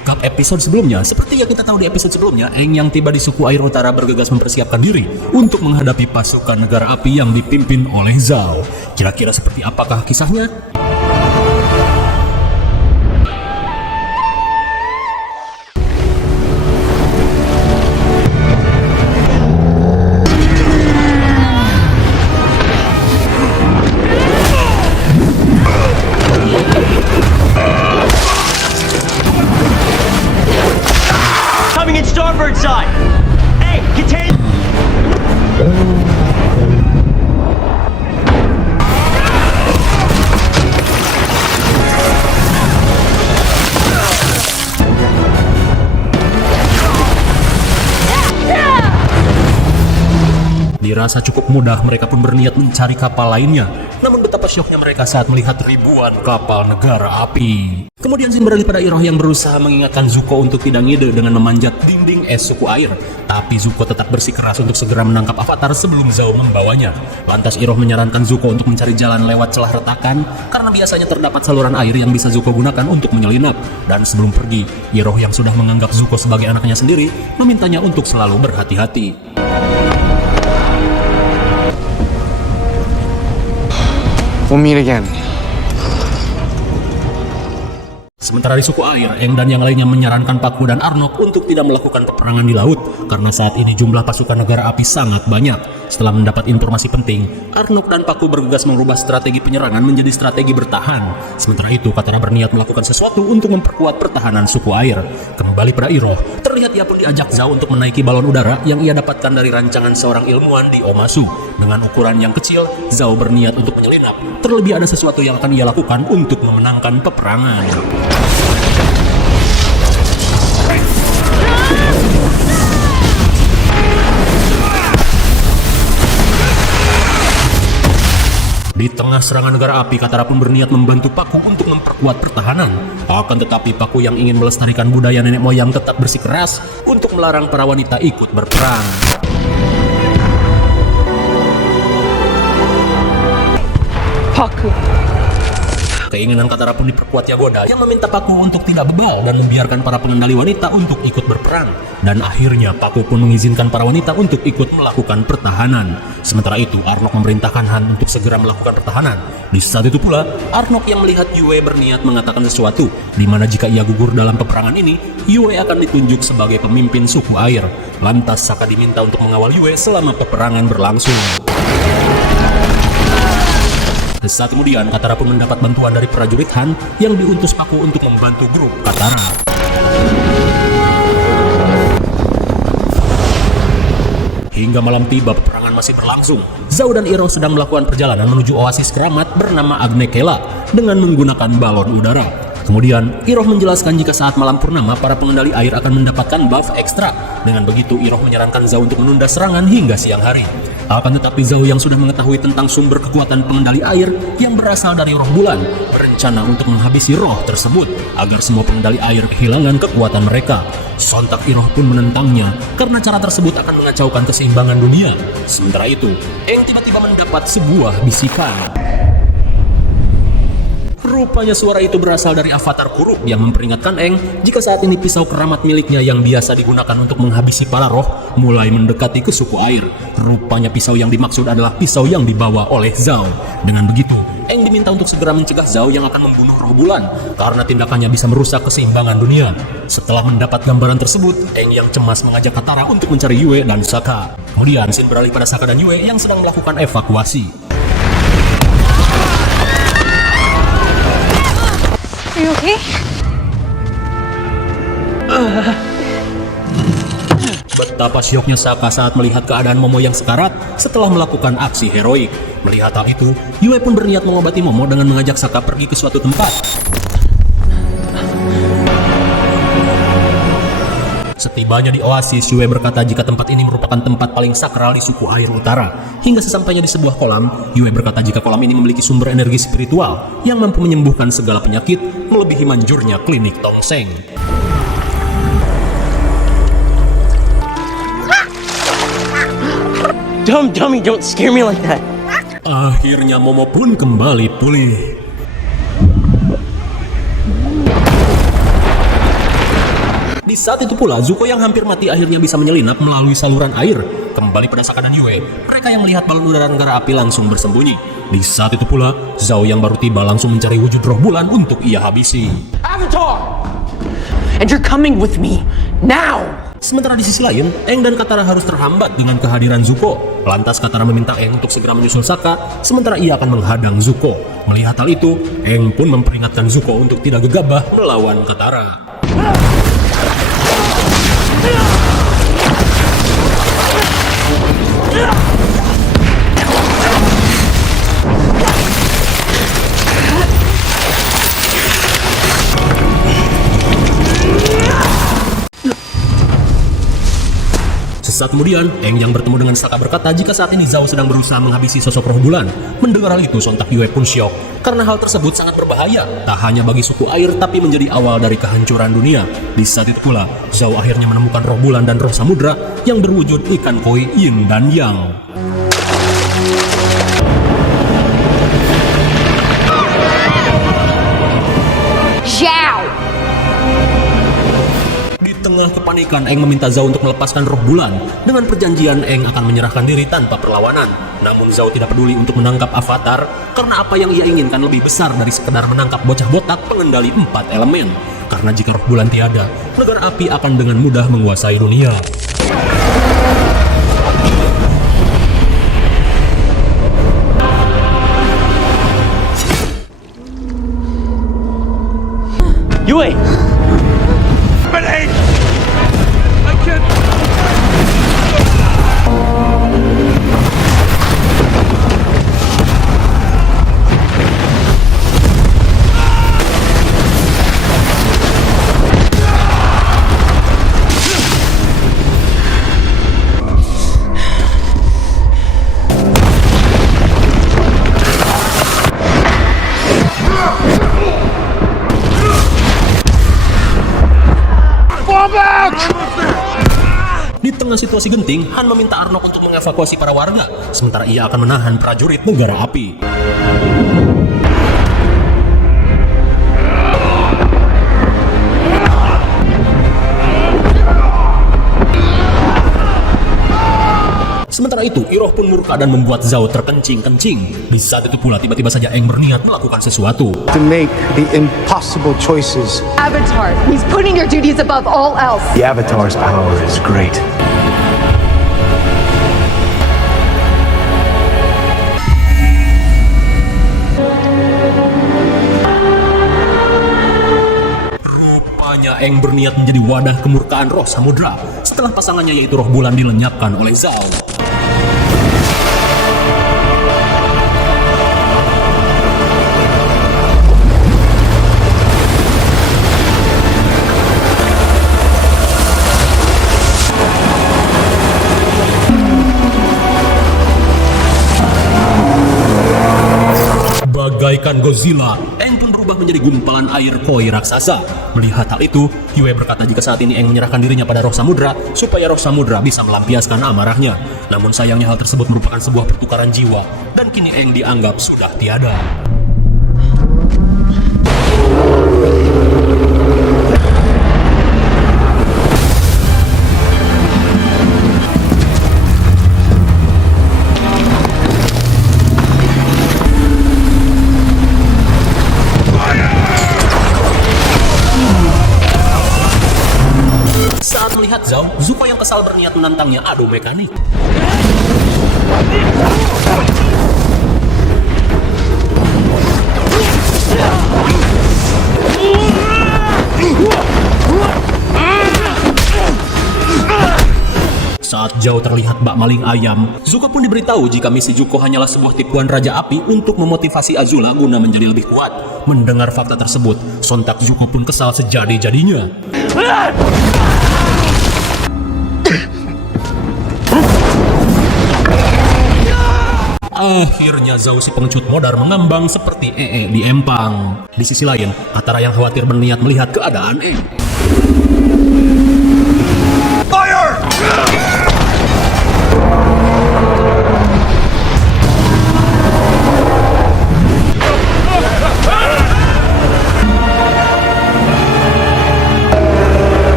Recap episode sebelumnya, seperti yang kita tahu di episode sebelumnya, Aang yang tiba di suku air utara bergegas mempersiapkan diri untuk menghadapi pasukan negara api yang dipimpin oleh Zhao. Kira-kira seperti apakah kisahnya? Starboard side! Hey, contain! Dirasa cukup mudah, mereka pun berniat mencari kapal lainnya. Namun betapa syoknya mereka saat melihat ribuan kapal negara api. Kemudian Shin beralih pada Iroh yang berusaha mengingatkan Zuko untuk tidak ngide dengan memanjat dinding es suku air. Tapi Zuko tetap bersikeras untuk segera menangkap Avatar sebelum Zhao membawanya. Lantas Iroh menyarankan Zuko untuk mencari jalan lewat celah retakan karena biasanya terdapat saluran air yang bisa Zuko gunakan untuk menyelinap. Dan sebelum pergi, Iroh yang sudah menganggap Zuko sebagai anaknya sendiri memintanya untuk selalu berhati-hati. We'll meet again. Sementara di suku air, Aang dan yang lainnya menyarankan Pakku dan Arnok untuk tidak melakukan peperangan di laut karena saat ini jumlah pasukan negara api sangat banyak. Setelah mendapat informasi penting, Arnok dan Pakku bergegas merubah strategi penyerangan menjadi strategi bertahan. Sementara itu, Katara berniat melakukan sesuatu untuk memperkuat pertahanan suku air. Kembali pada Iroh, terlihat ia pun diajak Zhao untuk menaiki balon udara yang ia dapatkan dari rancangan seorang ilmuwan di Omasu. Dengan ukuran yang kecil, Zhao berniat untuk menyelinap. Terlebih ada sesuatu yang akan ia lakukan untuk memenangkan peperangan. Di tengah serangan negara api, Katara pun berniat membantu Pakku untuk memperkuat pertahanan. Akan tetapi Pakku yang ingin melestarikan budaya nenek moyang tetap bersikeras untuk melarang para wanita ikut berperang. Pakku. Keinginan Katara pun diperkuat Yagoda yang meminta Pakku untuk tidak bebal dan membiarkan para pengendali wanita untuk ikut berperang. Dan akhirnya Pakku pun mengizinkan para wanita untuk ikut melakukan pertahanan. Sementara itu Arnok memerintahkan Han untuk segera melakukan pertahanan. Di saat itu pula Arnok yang melihat Yue berniat mengatakan sesuatu, di mana jika ia gugur dalam peperangan ini, Yue akan ditunjuk sebagai pemimpin suku air. Lantas Sokka diminta untuk mengawal Yue selama peperangan berlangsung. Sesaat kemudian, Katara pun mendapat bantuan dari prajurit Han yang diutus Pakku untuk membantu grup Katara. Hingga malam tiba, peperangan masih berlangsung. Zhao dan Iroh sedang melakukan perjalanan menuju oasis keramat bernama Agnekela dengan menggunakan balon udara. Kemudian, Iroh menjelaskan jika saat malam purnama, para pengendali air akan mendapatkan buff ekstra. Dengan begitu, Iroh menyarankan Zhao untuk menunda serangan hingga siang hari. Akan tetapi Zhao yang sudah mengetahui tentang sumber kekuatan pengendali air yang berasal dari roh bulan, berencana untuk menghabisi roh tersebut agar semua pengendali air kehilangan kekuatan mereka. Sontak Iroh pun menentangnya karena cara tersebut akan mengacaukan keseimbangan dunia. Sementara itu, Aang tiba-tiba mendapat sebuah bisikan. Rupanya suara itu berasal dari Avatar Kuruk yang memperingatkan Aang jika saat ini pisau keramat miliknya yang biasa digunakan untuk menghabisi para roh mulai mendekati ke suku air. Rupanya pisau yang dimaksud adalah pisau yang dibawa oleh Zhao. Dengan begitu, Aang diminta untuk segera mencegah Zhao yang akan membunuh roh bulan karena tindakannya bisa merusak keseimbangan dunia. Setelah mendapat gambaran tersebut, Aang yang cemas mengajak Katara untuk mencari Yue dan Sokka. Kemudian Shin beralih pada Sokka dan Yue yang sedang melakukan evakuasi. Are you okay? Betapa syoknya Sokka saat melihat keadaan Momo yang sekarat setelah melakukan aksi heroik. Melihat hal itu, Yue pun berniat mengobati Momo dengan mengajak Sokka pergi ke suatu tempat. Setibanya di oasis, Yue berkata jika tempat ini merupakan tempat paling sakral di suku air utara. Hingga sesampainya di sebuah kolam, Yue berkata jika kolam ini memiliki sumber energi spiritual yang mampu menyembuhkan segala penyakit, melebihi manjurnya klinik tongseng. Dummy, don't scare me like that. Akhirnya Momo pun kembali pulih. saat itu pula, Zuko yang hampir mati akhirnya bisa menyelinap melalui saluran air kembali pada Sokka dan Yue. Mereka yang melihat balon udara negara api langsung bersembunyi. Di saat itu pula, Zhao yang baru tiba langsung mencari wujud roh bulan untuk ia habisi. Avatar! And you're coming with me now! Sementara di sisi lain, Aang dan Katara harus terhambat dengan kehadiran Zuko. Lantas Katara meminta Aang untuk segera menyusul Sokka, sementara ia akan menghadang Zuko. Melihat hal itu, Aang pun memperingatkan Zuko untuk tidak gegabah melawan Katara. Sesaat kemudian, Aang yang bertemu dengan Sokka berkata jika saat ini Zhao sedang berusaha menghabisi sosok roh bulan. Mendengar hal itu, sontak Yue pun syok, karena hal tersebut sangat berbahaya, tak hanya bagi suku air, tapi menjadi awal dari kehancuran dunia. Di saat itu pula, Zhao akhirnya menemukan roh bulan dan roh samudra yang berwujud ikan koi yin dan yang. Zhao! Di tengah kepanikan, Aang meminta Zhao untuk melepaskan roh bulan. Dengan perjanjian, Aang akan menyerahkan diri tanpa perlawanan. Namun Zhao tidak peduli untuk menangkap Avatar, karena apa yang ia inginkan lebih besar dari sekedar menangkap bocah botak pengendali 4 elemen. Karena jika roh bulan tiada, negara api akan dengan mudah menguasai dunia. Yue! Di tengah situasi genting, Han meminta Arnok untuk mengevakuasi para warga, sementara ia akan menahan prajurit negara api. Sementara itu, Iroh pun murka dan membuat Zhao terkencing-kencing. Di saat itu pula, tiba-tiba saja Aang berniat melakukan sesuatu. To make the impossible choices. Avatar, he's putting your duties above all else. The Avatar's power is great. Rupanya Aang berniat menjadi wadah kemurkaan roh samudra setelah pasangannya yaitu roh bulan dilenyapkan oleh Zhao. Bagaikan Godzilla, Aang pun berubah menjadi gumpalan air koi raksasa. Melihat hal itu, Yue berkata jika saat ini Aang menyerahkan dirinya pada roh samudra supaya roh samudra bisa melampiaskan amarahnya. Namun sayangnya hal tersebut merupakan sebuah pertukaran jiwa dan kini Aang dianggap sudah tiada. Saat melihat Zhao, Zuko yang kesal berniat menantangnya adu mekanik. Saat Zhao terlihat bak maling ayam, Zuko pun diberitahu jika misi Zuko hanyalah sebuah tipuan Raja Api untuk memotivasi Azula guna menjadi lebih kuat. Mendengar fakta tersebut, sontak Zuko pun kesal sejadi-jadinya. Akhirnya Zhao si pengecut modar mengambang seperti di empang. Di sisi lain, Katara yang khawatir berniat melihat keadaan Aang.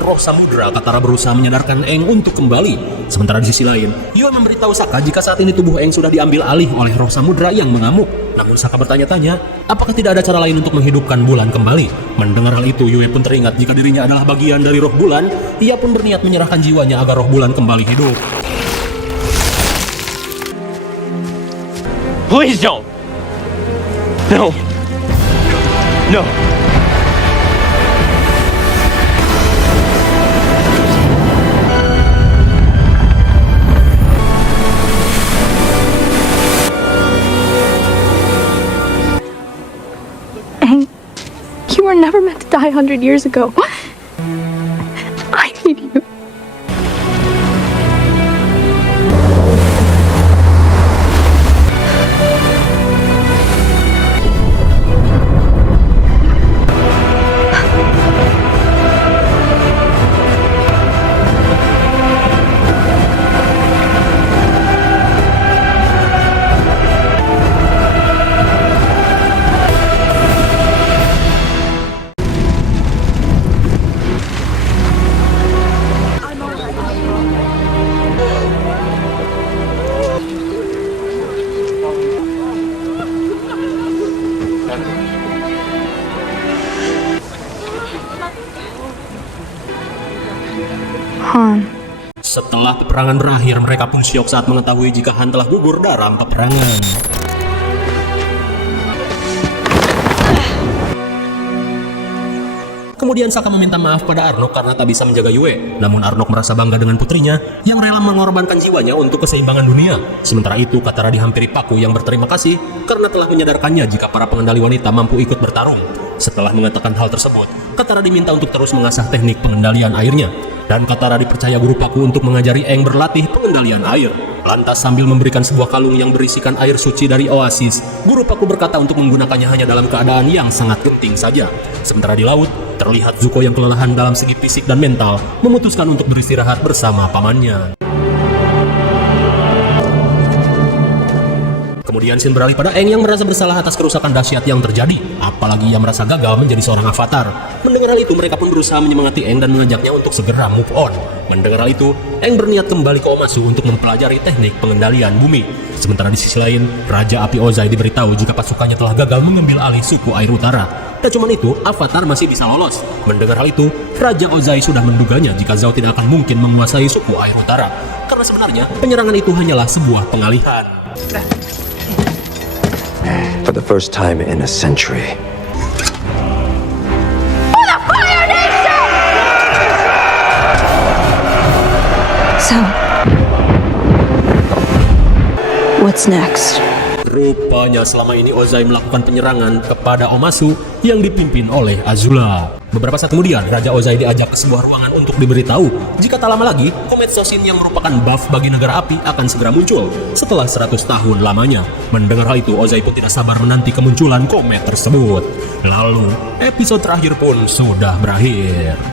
roh samudra, Katara berusaha menyadarkan Aang untuk kembali. Sementara di sisi lain, Yue memberitahu Sokka jika saat ini tubuh Aang sudah diambil alih oleh roh samudra yang mengamuk. Namun Sokka bertanya-tanya, apakah tidak ada cara lain untuk menghidupkan bulan kembali? Mendengar hal itu, Yue pun teringat jika dirinya adalah bagian dari roh bulan. Ia pun berniat menyerahkan jiwanya agar roh bulan kembali hidup. Please don't! No. No. Aang, you were never meant to die 100 years ago. I need you. Han. Setelah peperangan berakhir, mereka pun syok saat mengetahui jika Han telah gugur dalam peperangan. Kemudian Sokka meminta maaf pada Arlong karena tak bisa menjaga Yue. Namun Arlong merasa bangga dengan putrinya yang rela mengorbankan jiwanya untuk keseimbangan dunia. Sementara itu, Katara dihampiri Pakku yang berterima kasih karena telah menyadarkannya jika para pengendali wanita mampu ikut bertarung. Setelah mengatakan hal tersebut, Katara diminta untuk terus mengasah teknik pengendalian airnya. Dan Katara dipercaya guru Pakku untuk mengajari Aang berlatih pengendalian air. Lantas sambil memberikan sebuah kalung yang berisikan air suci dari oasis, guru Pakku berkata untuk menggunakannya hanya dalam keadaan yang sangat genting saja. Sementara di laut, terlihat Zuko yang kelelahan dalam segi fisik dan mental memutuskan untuk beristirahat bersama pamannya. Kemudian scene beralih pada Aang yang merasa bersalah atas kerusakan dahsyat yang terjadi. Apalagi ia merasa gagal menjadi seorang avatar. Mendengar hal itu, mereka pun berusaha menyemangati Aang dan mengajaknya untuk segera move on. Mendengar hal itu, Aang berniat kembali ke Omasu untuk mempelajari teknik pengendalian bumi. Sementara di sisi lain, Raja Api Ozai diberitahu jika pasukannya telah gagal mengambil alih suku air utara. Tak cuma itu, Avatar masih bisa lolos. Mendengar hal itu, Raja Ozai sudah menduganya jika Zhao tidak akan mungkin menguasai suku air utara. Karena sebenarnya, penyerangan itu hanyalah sebuah pengalihan. For the first time in a century. So, what's next? Rupanya selama ini Ozai melakukan penyerangan kepada Omasu yang dipimpin oleh Azula. Beberapa saat kemudian, Raja Ozai diajak ke sebuah ruangan untuk diberitahu jika tak lama lagi, komet Sosin yang merupakan buff bagi negara api akan segera muncul setelah 100 tahun lamanya. Mendengar hal itu, Ozai pun tidak sabar menanti kemunculan komet tersebut. Lalu, episode terakhir pun sudah berakhir.